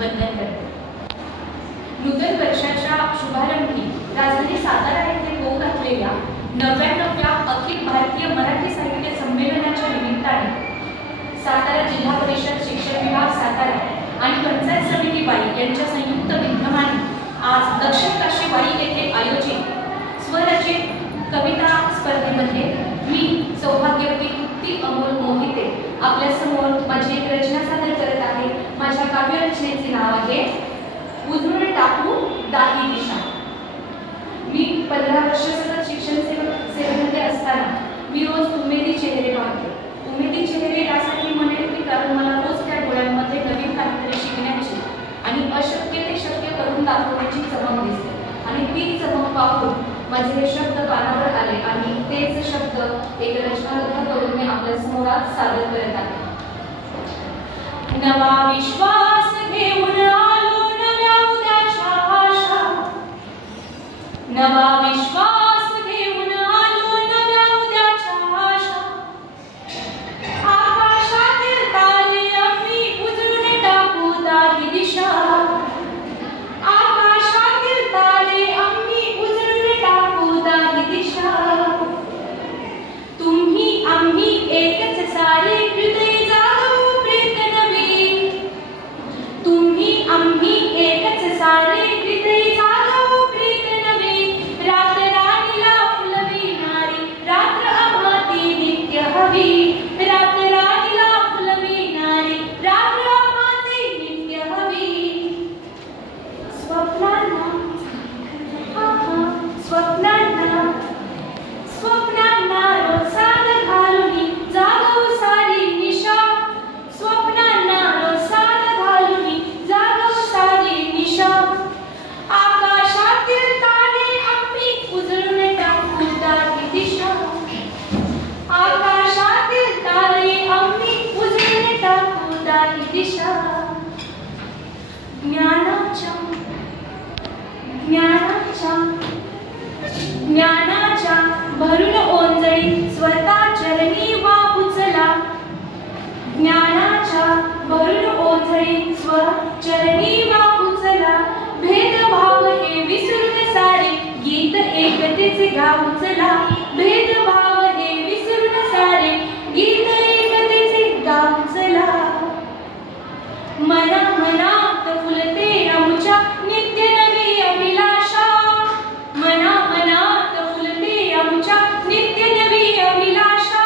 वंदन करते. नूतन वर्षाच्या शुभारंभी राजधानी सातारा येथे होऊ घातलेल्या 99व्या अखिल भारतीय मराठी साहित्य संमेलनाच्या निमित्ताने सातारा जिल्हा परिषद शिक्षण विभाग सातारा आणि पंचायत समिती वाई यांच्या संयुक्त विद्यमाने आज दक्षिण काशी वाई येथे आयोजित स्वरचित कविता स्पर्धेमध्ये मी सौभाग्यवती तृप्ती अमोल मोहिते आपल्या समोर माझी एक रचना सादर करत आहे. माझ्या काव्यरचनेचे नाव आहे उजळून टाकू दाही दिशा. मी 15 वर्ष सतत शिक्षण सेवेमध्ये असताना मी रोज उमेदी चेहरे पाहते. उमेदी चेहरे यासाठी म्हणेल की कारण मला रोज त्या डोळ्यांमध्ये नवीन काहीतरी शिकण्याची आणि अशक्य ते शक्य करून दाखवण्याची चमक दिसते. आणि ती चमक पाहून माझे हे शब्द कानावर आले आणि तेच शब्द एक रचनाबद्ध करून मी आपल्या समोर सादर करत आहे. नवा विश्वास घेऊन आलो नव्या उद्याच्या आशा. नवा विश्वास घेऊन आलो नव्या उद्याच्या आशा. आकाशातील तारे आम्ही उजळून टाकू दाही दिशा. आकाशातील तारे आम्ही उजळून टाकू दाही दिशा. तुम्ही आम्ही एकच सारे हृदय जागवू प्रीत नवी. तुम्ही आम्ही एकच सारे हृदय जागवू प्रीत नवी. रात्र राणीला फुलविणारी रात्र आम्हाती नित्य हवी. रात्र राणीला फुलविणारी रात्र आम्हाती नित्य हवी. स्वप्नांना स्वप्नांना स्वप्नांना रोसाद घालूनी जागवू सारी निशा. स्वप्नांना रोसाद घालूनी जागवू सारी निशा. आकाशातील तारे आम्ही उजळून टाकू दाही दिशा. आकाशातील तारे आम्ही उजळून टाकू दाही दिशा. ज्ञानाच्या ज्ञानाच्या ज्ञानाच्या भरून ओंजळी स्वतः चरणी वाहुचला. ज्ञानाच्या भरून ओंजळी स्वचरणी वाहुचला. भेदभाव हे विसरून सारे गीत एकतेचे गाऊचला. भेदभाव हे विसरून सारे गीत एकतेचे गाऊचला. मना मनात फुलते आमच्या नित्य नवी अभिलाषा. मना मनात फुलते आमच्या नित्य नवी अभिलाषा.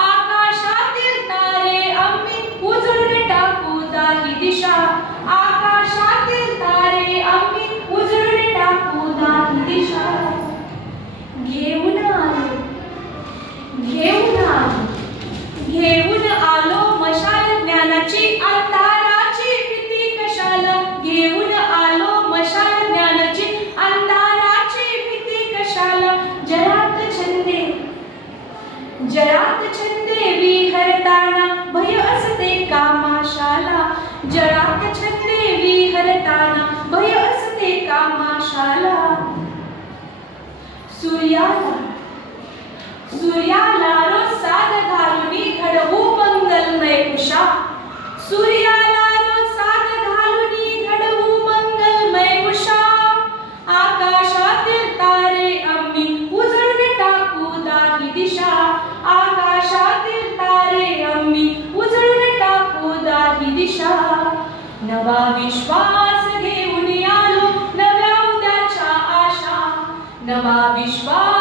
आकाशातील तारे आम्ही उजळून टाकू दाही दिशा. आकाशातील तारे आम्ही उजळून टाकू दाही दिशा. घेऊन आलो घेऊन आलो घेऊन आलो मशाल ज्ञानाची अंधाराची भीती कशाला. घेऊन आलो मशाल ज्ञानाची अंधाराची भीती कशाला. जयात छंदे विहरताना भय असते कामाशाला. जयात छंदे विहरताना भय असते कामाशाला. सूर्याला रोज घालूनी घडवू मंगलमय उषा. सूर्याला रोज घालूनी घडवू मंगलमय उषा. आकाशातील तारे आम्ही उजळून टाकू दाही दिशा. आकाशातील तारे आम्ही उजळून टाकू दाही दिशा. नवा विश्वास घेऊन आलो नव्या उद्याच्या आशा. नवा विश्वास